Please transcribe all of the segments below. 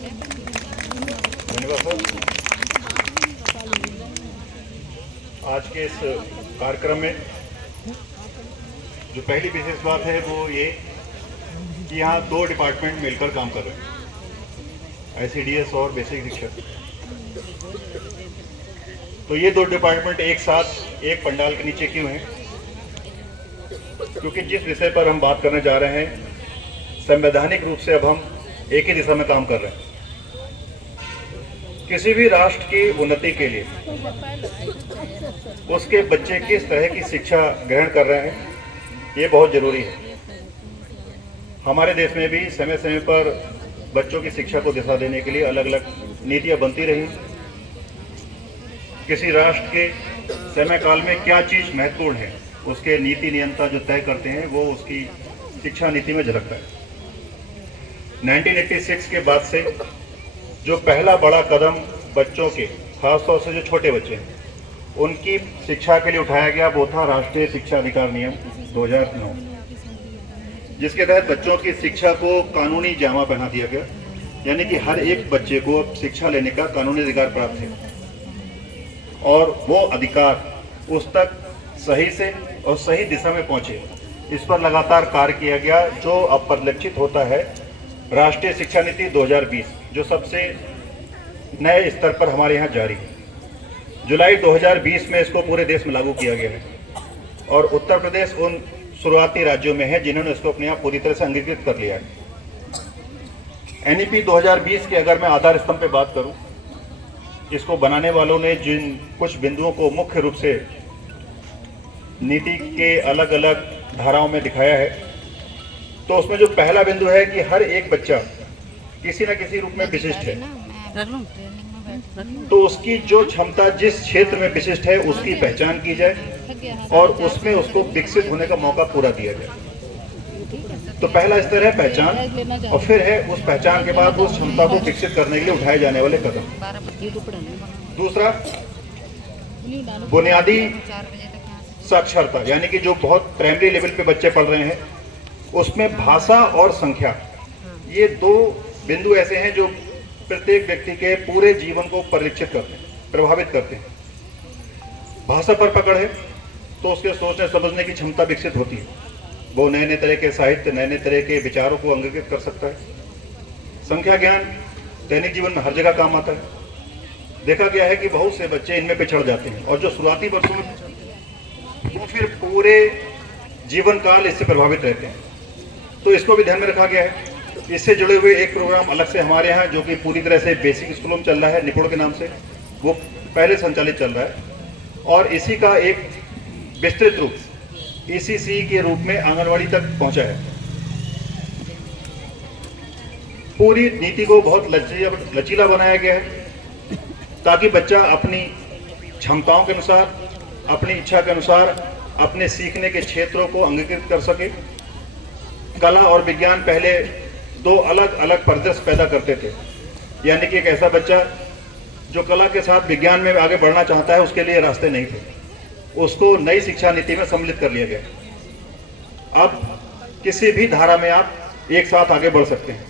धन्यवाद सर। आज के इस कार्यक्रम में जो पहली विशेष बात है वो ये कि यहाँ दो डिपार्टमेंट मिलकर काम कर रहे हैं, ICDS और बेसिक शिक्षा। तो ये दो डिपार्टमेंट एक साथ एक पंडाल के नीचे क्यों हैं? क्योंकि जिस विषय पर हम बात करने जा रहे हैं, संवैधानिक रूप से अब हम एक ही दिशा में काम कर रहे हैं। किसी भी राष्ट्र की उन्नति के लिए उसके बच्चे किस तरह की शिक्षा ग्रहण कर रहे हैं, ये बहुत जरूरी है। हमारे देश में भी समय समय पर बच्चों की शिक्षा को दिशा देने के लिए अलग अलग नीतियां बनती रही। किसी राष्ट्र के समय काल में क्या चीज महत्वपूर्ण है, उसके नीति नियंता जो तय करते हैं वो उसकी शिक्षा नीति में झलकता है। 1986 के बाद से जो पहला बड़ा कदम बच्चों के, खासतौर से जो छोटे बच्चे हैं, उनकी शिक्षा के लिए उठाया गया वो था राष्ट्रीय शिक्षा अधिकार नियम 2009, जिसके तहत बच्चों की शिक्षा को कानूनी जामा पहना दिया गया। यानी कि हर एक बच्चे को अब शिक्षा लेने का कानूनी अधिकार प्राप्त है और वो अधिकार उस तक सही से और सही दिशा में पहुंचे, इस पर लगातार कार्य किया गया। जो अब परिलक्षित होता है राष्ट्रीय शिक्षा नीति 2020, जो सबसे नए स्तर पर हमारे यहाँ जारी है। जुलाई 2020 में इसको पूरे देश में लागू किया गया है और उत्तर प्रदेश उन शुरुआती राज्यों में है जिन्होंने इसको अपने यहाँ पूरी तरह से अंगीकृत कर लिया है। NEP 2020 के अगर मैं आधार स्तंभ पे बात करूं, इसको बनाने वालों ने जिन कुछ बिंदुओं को मुख्य रूप से नीति के अलग अलग धाराओं में दिखाया है, तो उसमें जो पहला बिंदु है कि हर एक बच्चा किसी न किसी रूप में विशिष्ट है, तो उसकी जो क्षमता जिस क्षेत्र में विशिष्ट है उसकी पहचान की जाए और उसमें उसको विकसित होने का मौका पूरा दिया जाए। तो पहला स्तर है पहचान, और फिर है उस पहचान के बाद उस क्षमता को विकसित करने के लिए उठाए जाने वाले कदम। दूसरा, बुनियादी साक्षरता, यानी कि जो बहुत प्राइमरी लेवल पे बच्चे पढ़ रहे हैं, उसमें भाषा और संख्या, ये दो बिंदु ऐसे हैं जो प्रत्येक व्यक्ति के पूरे जीवन को परिलक्षित करते हैं, प्रभावित करते हैं। भाषा पर पकड़ है तो उसके सोचने समझने की क्षमता विकसित होती है, वो नए नए तरह के साहित्य, नए नए तरह के विचारों को अंगीकृत कर सकता है। संख्या ज्ञान दैनिक जीवन में हर जगह काम आता है। देखा गया है कि बहुत से बच्चे इनमें पिछड़ जाते हैं और जो शुरुआती वर्षों में वो फिर पूरे जीवन काल इससे प्रभावित रहते हैं। तो इसको भी ध्यान में रखा गया है। इससे जुड़े हुए एक प्रोग्राम अलग से हमारे यहाँ जो कि पूरी तरह से बेसिक स्कूलों में चल रहा है, निपुण के नाम से, वो पहले संचालित चल रहा है और इसी का एक विस्तृत रूप ECC के रूप में आंगनवाड़ी तक पहुंचा है। पूरी नीति को बहुत लचीला बनाया गया है ताकि बच्चा अपनी क्षमताओं के अनुसार, अपनी इच्छा के अनुसार अपने सीखने के क्षेत्रों को अंगीकृत कर सके। कला और विज्ञान पहले दो अलग अलग परिदृश्य पैदा करते थे, यानी कि एक ऐसा बच्चा जो कला के साथ विज्ञान में आगे बढ़ना चाहता है, उसके लिए रास्ते नहीं थे, उसको नई शिक्षा नीति में सम्मिलित कर लिया गया। अब किसी भी धारा में आप एक साथ आगे बढ़ सकते हैं।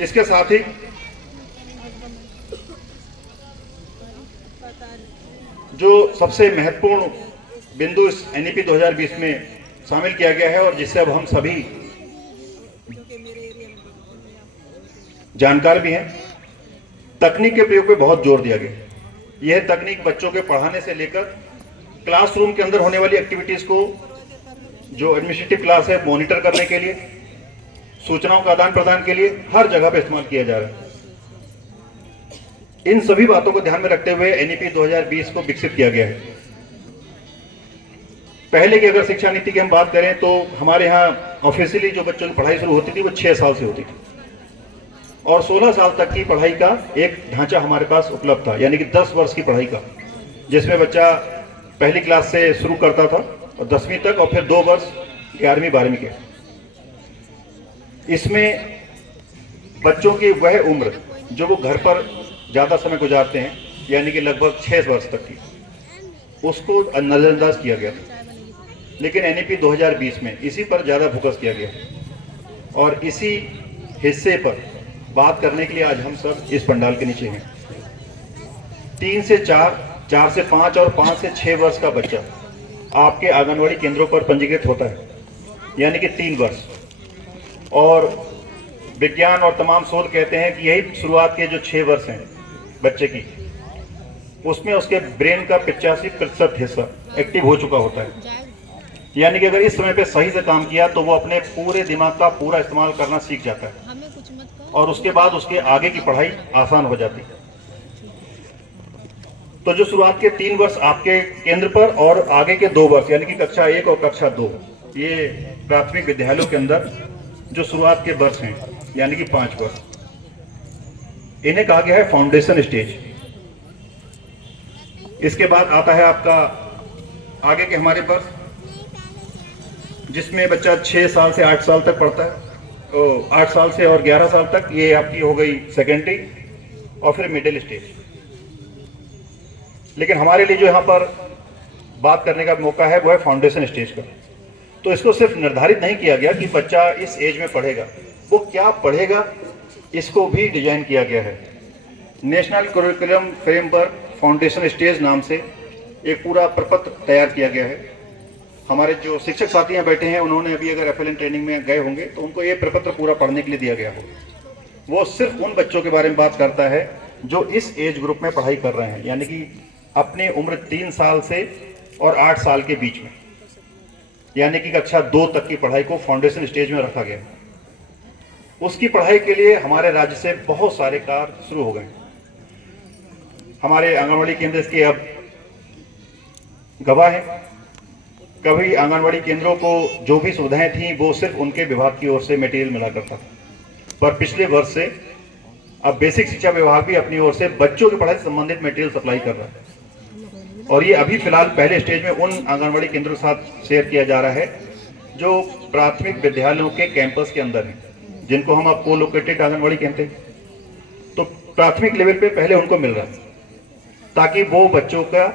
इसके साथ ही जो सबसे महत्वपूर्ण बिंदु इस NEP 2020 में शामिल किया गया है और जिससे अब हम सभी जानकार भी हैं, तकनीक के प्रयोग पे बहुत जोर दिया गया। यह तकनीक बच्चों के पढ़ाने से लेकर क्लासरूम के अंदर होने वाली एक्टिविटीज को, जो एडमिनिस्ट्रेटिव क्लास है, मॉनिटर करने के लिए, सूचनाओं का आदान प्रदान के लिए हर जगह पे इस्तेमाल किया जा रहा है। इन सभी बातों को ध्यान में रखते हुए NEP 2020 को विकसित किया गया है। पहले की अगर शिक्षा नीति की हम बात करें तो हमारे यहाँ ऑफिशियली जो बच्चों की पढ़ाई शुरू होती थी वो 6 साल से होती थी और 16 साल तक की पढ़ाई का एक ढांचा हमारे पास उपलब्ध था, यानी कि 10 वर्ष की पढ़ाई का, जिसमें बच्चा पहली क्लास से शुरू करता था और 10वीं तक, और फिर 2 वर्ष 11वीं 12वीं के। इसमें बच्चों की वह उम्र जो वो घर पर ज़्यादा समय गुजारते हैं, यानी कि लगभग 6 वर्ष तक की, उसको नजरअंदाज किया गया था। लेकिन NEP 2020 में इसी पर ज़्यादा फोकस किया गया और इसी हिस्से पर बात करने के लिए आज हम सब इस पंडाल के नीचे हैं। 3 से 4, 4 से 5 और 5 से 6 वर्ष का बच्चा आपके आंगनवाड़ी केंद्रों पर पंजीकृत होता है, यानी कि 3 वर्ष। और विज्ञान और तमाम शोध कहते हैं कि यही शुरुआत के जो 6 वर्ष हैं बच्चे की, उसमें उसके ब्रेन का 85% हिस्सा एक्टिव हो चुका होता है। यानी कि अगर इस समय पे सही से काम किया तो वो अपने पूरे दिमाग का पूरा इस्तेमाल करना सीख जाता है और उसके बाद उसके आगे की पढ़ाई आसान हो जाती है। तो जो शुरुआत के 3 वर्ष आपके केंद्र पर और आगे के 2 वर्ष यानी कि कक्षा 1 और कक्षा 2, ये प्राथमिक विद्यालयों के अंदर जो शुरुआत के वर्ष हैं यानी कि 5 वर्ष, इन्हें कहा गया है फाउंडेशन स्टेज। इसके बाद आता है आपका आगे के हमारे वर्ष, जिसमें बच्चा 6 साल से 8 साल तक पढ़ता है। 8 साल से और 11 साल तक ये आपकी हो गई सेकेंडरी और फिर मिडिल स्टेज। लेकिन हमारे लिए जो यहाँ पर बात करने का मौका है वो है फाउंडेशन स्टेज का। तो इसको सिर्फ निर्धारित नहीं किया गया कि बच्चा इस एज में पढ़ेगा, वो क्या पढ़ेगा इसको भी डिजाइन किया गया है। National curriculum framework foundation stage नाम से एक पूरा प्रपत्र तैयार किया गया है। हमारे जो शिक्षक साथी यहाँ बैठे हैं, उन्होंने अभी अगर FLN ट्रेनिंग में गए होंगे तो उनको ये प्रपत्र पूरा पढ़ने के लिए दिया गया होगा। वो सिर्फ उन बच्चों के बारे में बात करता है जो इस एज ग्रुप में पढ़ाई कर रहे हैं, यानी कि अपने उम्र 3 साल से और 8 साल के बीच में, यानी कि कक्षा 2 तक की पढ़ाई को फाउंडेशन स्टेज में रखा गया। उसकी पढ़ाई के लिए हमारे राज्य से बहुत सारे कार्य शुरू हो गए। हमारे आंगनवाड़ी केंद्र इसके अब गवाह हैं। कभी आंगनवाड़ी केंद्रों को जो भी सुविधाएं थी वो सिर्फ उनके विभाग की ओर से मटेरियल मिला करता, पर पिछले वर्ष से अब बेसिक शिक्षा विभाग भी अपनी ओर से बच्चों की पढ़ाई से संबंधित मटेरियल सप्लाई कर रहा है। और ये अभी फिलहाल पहले स्टेज में उन आंगनवाड़ी केंद्रों के साथ शेयर किया जा रहा है जो प्राथमिक विद्यालयों के कैंपस के अंदर हैं, जिनको हम अब को-लोकेटेड आंगनवाड़ी कहते हैं। तो प्राथमिक लेवल पे पहले उनको मिल रहा है ताकि वो बच्चों का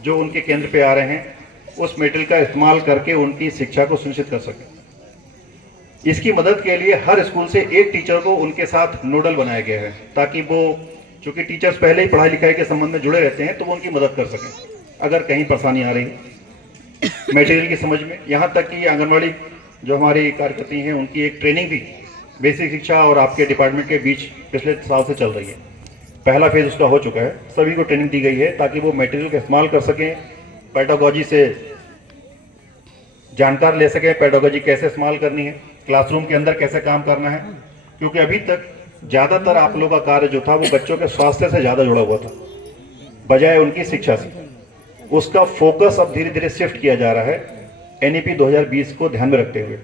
जो उनके केंद्र पे आ रहे हैं उस मटेरियल का इस्तेमाल करके उनकी शिक्षा को सुनिश्चित कर सके। इसकी मदद के लिए हर स्कूल से एक टीचर को उनके साथ नोडल बनाया गया है ताकि वो, चूंकि टीचर्स पहले ही पढ़ाई लिखाई के संबंध में जुड़े रहते हैं, तो वो उनकी मदद कर सकें अगर कहीं परेशानी आ रही है मटेरियल की समझ में। यहाँ तक कि आंगनवाड़ी जो हमारी कार्यकर्ती हैं उनकी एक ट्रेनिंग भी बेसिक शिक्षा और आपके डिपार्टमेंट के बीच पिछले साल से चल रही है। पहला फेज उसका हो चुका है, सभी को ट्रेनिंग दी गई है ताकि वो मटेरियल का इस्तेमाल कर सकें, पेडागोजी से जानकार ले सकें, पेडागोजी कैसे इस्तेमाल करनी है, क्लासरूम के अंदर कैसे काम करना है। क्योंकि अभी तक ज़्यादातर आप लोगों का कार्य जो था वो बच्चों के स्वास्थ्य से ज़्यादा जुड़ा हुआ था बजाय उनकी शिक्षा से। उसका फोकस अब धीरे धीरे शिफ्ट किया जा रहा है NEP 2020 को ध्यान में रखते हुए,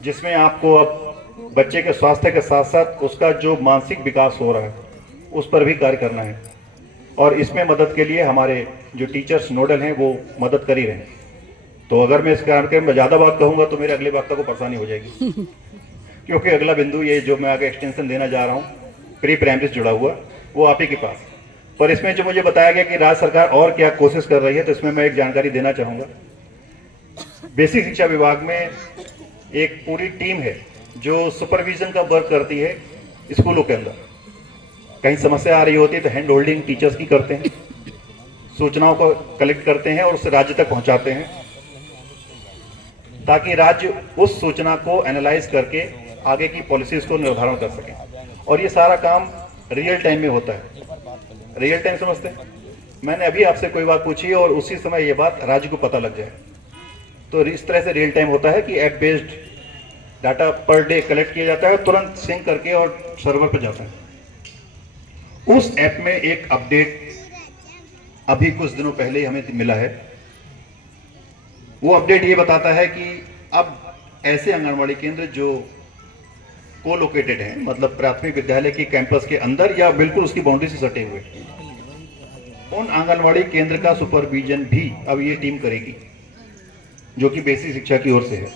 जिसमें आपको अब बच्चे के स्वास्थ्य के साथ साथ उसका जो मानसिक विकास हो रहा है उस पर भी कार्य करना है। और इसमें मदद के लिए हमारे जो टीचर्स नोडल हैं वो मदद कर ही रहे हैं। तो अगर मैं इस कार्यक्रम में ज़्यादा बात कहूँगा तो मेरे अगले वक्ता को परेशानी हो जाएगी क्योंकि अगला बिंदु ये जो मैं आगे एक्सटेंशन देना जा रहा हूँ प्री प्राइमरी से जुड़ा हुआ, वो आप ही के पास। पर इसमें जो मुझे बताया गया कि राज्य सरकार और क्या कोशिश कर रही है, तो इसमें मैं एक जानकारी देना चाहूँगा। बेसिक शिक्षा विभाग में एक पूरी टीम है जो सुपरविजन का वर्क करती है स्कूलों के अंदर। कहीं समस्या आ रही होती है तो हैंड होल्डिंग टीचर्स की करते हैं, सूचनाओं को कलेक्ट करते हैं और उसे राज्य तक पहुंचाते हैं ताकि राज्य उस सूचना को एनालाइज करके आगे की पॉलिसीज को निर्धारण कर सकें। और ये सारा काम रियल टाइम में होता है। रियल टाइम समझते हैं? मैंने अभी आपसे कोई बात पूछी और उसी समय ये बात राज्य को पता लग जाए, तो इस तरह से रियल टाइम होता है कि app based data per day collect किया जाता है, तुरंत सिंक करके और सर्वर पर जाता है। उस ऐप में एक अपडेट अभी कुछ दिनों पहले ही हमें मिला है। वो अपडेट ये बताता है कि अब ऐसे आंगनवाड़ी केंद्र जो को-लोकेटेड हैं, मतलब प्राथमिक विद्यालय के कैंपस के अंदर या बिल्कुल उसकी बाउंड्री से सटे हुए, उन आंगनवाड़ी केंद्र का सुपरविजन भी अब ये टीम करेगी जो कि बेसिक शिक्षा की ओर से है।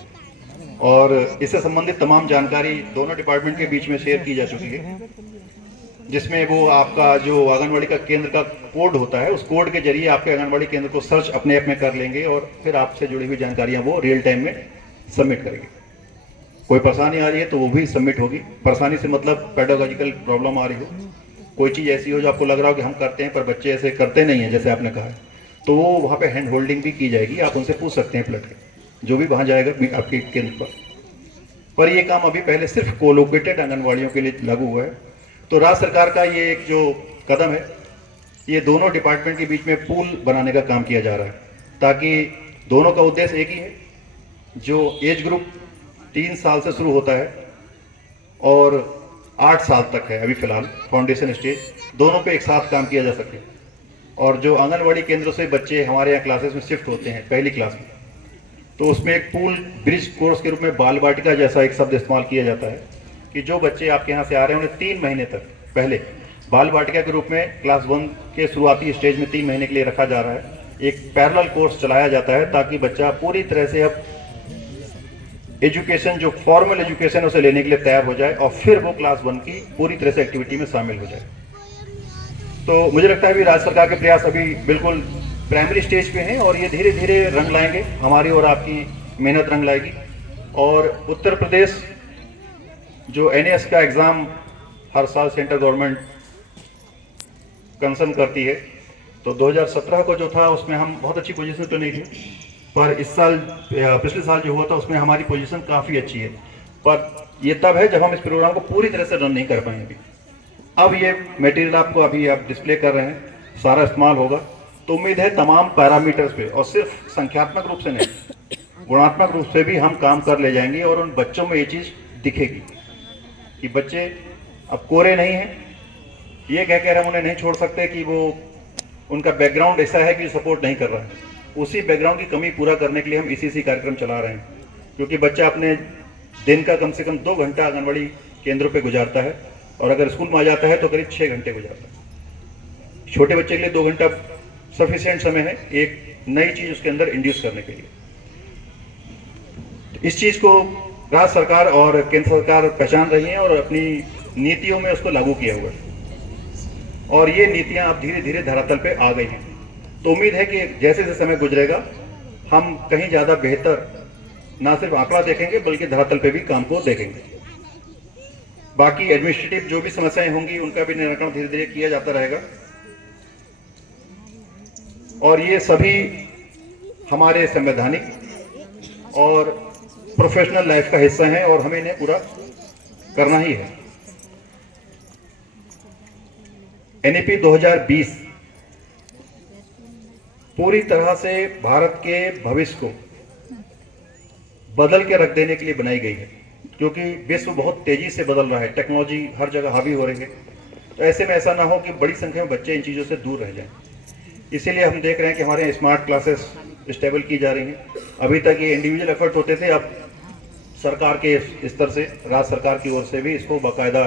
और इससे संबंधित तमाम जानकारी दोनों डिपार्टमेंट के बीच में शेयर की जा चुकी है, जिसमें वो आपका जो आंगनवाड़ी का केंद्र का कोड होता है, उस कोड के जरिए आपके आंगनवाड़ी केंद्र को सर्च अपने ऐप में कर लेंगे और फिर आपसे जुड़ी हुई जानकारियां वो रियल टाइम में सबमिट करेंगे। कोई परेशानी आ रही है तो वो भी सबमिट होगी। परेशानी से मतलब पेडागोजिकल प्रॉब्लम आ रही हो, कोई चीज़ ऐसी हो जो आपको लग रहा हो कि हम करते हैं पर बच्चे ऐसे करते नहीं हैं जैसे आपने कहा है, तो वो वहाँ पे हैंड होल्डिंग भी की जाएगी। आप उनसे पूछ सकते हैं पलट के, जो भी वहाँ जाएगा आपके केंद्र पर ये काम अभी पहले सिर्फ कोलोकेटेड आंगनवाड़ियों के लिए लागू हुआ है। तो राज्य सरकार का ये एक जो कदम है, ये दोनों डिपार्टमेंट के बीच में पूल बनाने का काम किया जा रहा है, ताकि दोनों का उद्देश्य एक ही है। जो एज ग्रुप 3 साल से शुरू होता है और 8 साल तक है अभी फिलहाल फाउंडेशन स्टेज, दोनों पे एक साथ काम किया जा सके। और जो आंगनवाड़ी केंद्रों से बच्चे हमारे यहाँ क्लासेस में शिफ्ट होते हैं पहली क्लास में, तो उसमें एक पूल ब्रिज कोर्स के रूप में बाल वाटिका जैसा एक शब्द इस्तेमाल किया जाता है कि जो बच्चे आपके यहाँ से आ रहे हैं उन्हें 3 महीने तक पहले बाल वाटिका के रूप में क्लास 1 के शुरुआती स्टेज में 3 महीने के लिए रखा जा रहा है। एक पैरेलल कोर्स चलाया जाता है ताकि बच्चा पूरी तरह से अब एजुकेशन जो फॉर्मल एजुकेशन है उसे लेने के लिए तैयार हो जाए और फिर वो क्लास 1 की पूरी तरह से एक्टिविटी में शामिल हो जाए। तो मुझे लगता है कि राज्य सरकार के प्रयास अभी बिल्कुल प्राइमरी स्टेज पे हैं और ये धीरे धीरे रंग लाएंगे, हमारी और आपकी मेहनत रंग लाएगी। और उत्तर प्रदेश जो NAS का एग्ज़ाम हर साल सेंट्रल गवर्नमेंट कंसर्न करती है, तो 2017 को जो था उसमें हम बहुत अच्छी पोजीशन तो नहीं थे, पर इस साल पिछले साल जो हुआ था उसमें हमारी पोजीशन काफ़ी अच्छी है। पर ये तब है जब हम इस प्रोग्राम को पूरी तरह से रन नहीं कर पाएंगे। अब ये मटेरियल आपको अभी आप डिस्प्ले कर रहे हैं, सारा इस्तेमाल होगा, तो उम्मीद है तमाम पैरामीटर्स पे, और सिर्फ संख्यात्मक रूप से नहीं गुणात्मक रूप से भी हम काम कर ले जाएंगे और उन बच्चों में ये चीज़ दिखेगी कि बच्चे अब कोरे नहीं हैं। ये कह कर हम उन्हें नहीं छोड़ सकते कि वो उनका बैकग्राउंड ऐसा है कि सपोर्ट नहीं कर रहा है। उसी बैकग्राउंड की कमी पूरा करने के लिए हम इसी कार्यक्रम चला रहे हैं, क्योंकि बच्चा अपने दिन का कम से कम 2 घंटा आंगनबाड़ी केंद्रों पे गुजारता है और अगर स्कूल में आ जाता है तो करीब 6 घंटे गुजारता है। छोटे बच्चे के लिए 2 घंटा सफिशिएंट समय है एक नई चीज़ उसके अंदर इंड्यूस करने के लिए। इस चीज़ को राज्य सरकार और केंद्र सरकार पहचान रही हैं और अपनी नीतियों में उसको लागू किया हुआ है और ये नीतियां अब धीरे धीरे धरातल पे आ गई हैं। तो उम्मीद है कि जैसे जैसे समय गुजरेगा हम कहीं ज़्यादा बेहतर ना सिर्फ आंकड़ा देखेंगे बल्कि धरातल पे भी काम को देखेंगे। बाकी एडमिनिस्ट्रेटिव जो भी समस्याएं होंगी उनका भी निराकरण धीरे धीरे किया जाता रहेगा और ये सभी हमारे संवैधानिक और प्रोफेशनल लाइफ का हिस्सा हैं और हमें इन्हें पूरा करना ही है। NEP 2020 पूरी तरह से भारत के भविष्य को बदल के रख देने के लिए बनाई गई है, क्योंकि विश्व बहुत तेजी से बदल रहा है, टेक्नोलॉजी हर जगह हावी हो रही है। तो ऐसे में ऐसा ना हो कि बड़ी संख्या में बच्चे इन चीज़ों से दूर रह जाएं। इसीलिए हम देख रहे हैं कि हमारे यहाँ स्मार्ट क्लासेस स्टेबल की जा रही हैं। अभी तक ये इंडिविजुअल एफर्ट होते थे, अब सरकार के स्तर से, राज्य सरकार की ओर से भी इसको बाकायदा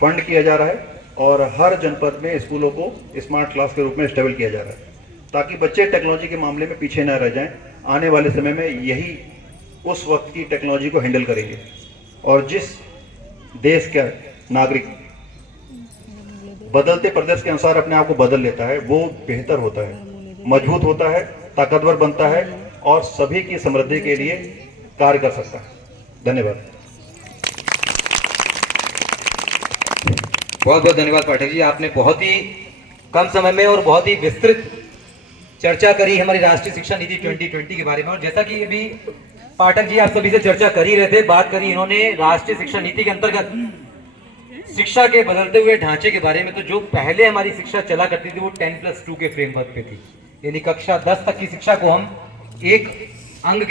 फंड किया जा रहा है और हर जनपद में स्कूलों को स्मार्ट क्लास के रूप में स्टेबल किया जा रहा है, ताकि बच्चे टेक्नोलॉजी के मामले में पीछे न रह जाएं। आने वाले समय में यही उस वक्त की टेक्नोलॉजी को हैंडल करेंगे और जिस देश का नागरिक बदलते प्रदेश के अनुसार अपने आप को बदल लेता है वो बेहतर होता है, मजबूत होता है, ताकतवर बनता है और सभी की समृद्धि के लिए कार्य कर सकता है। धन्यवाद। बहुत बहुत धन्यवाद पाठक जी, आपने बहुत ही कम समय में और बहुत ही विस्तृत चर्चा करी हमारी राष्ट्रीय शिक्षा नीति 2020 के बारे में। और जैसा कि अभी पाठक जी आप सभी से चर्चा कर ही रहे थे, बात करी इन्होंने राष्ट्रीय शिक्षा नीति के अंतर्गत शिक्षा के बदलते हुए ढांचे के बारे में। तो जो पहले हमारी शिक्षा चला करती थी वो 10+2 के फ्रेमवर्क पे थी, यानी कक्षा 10 तक की शिक्षा को हम एक अंग के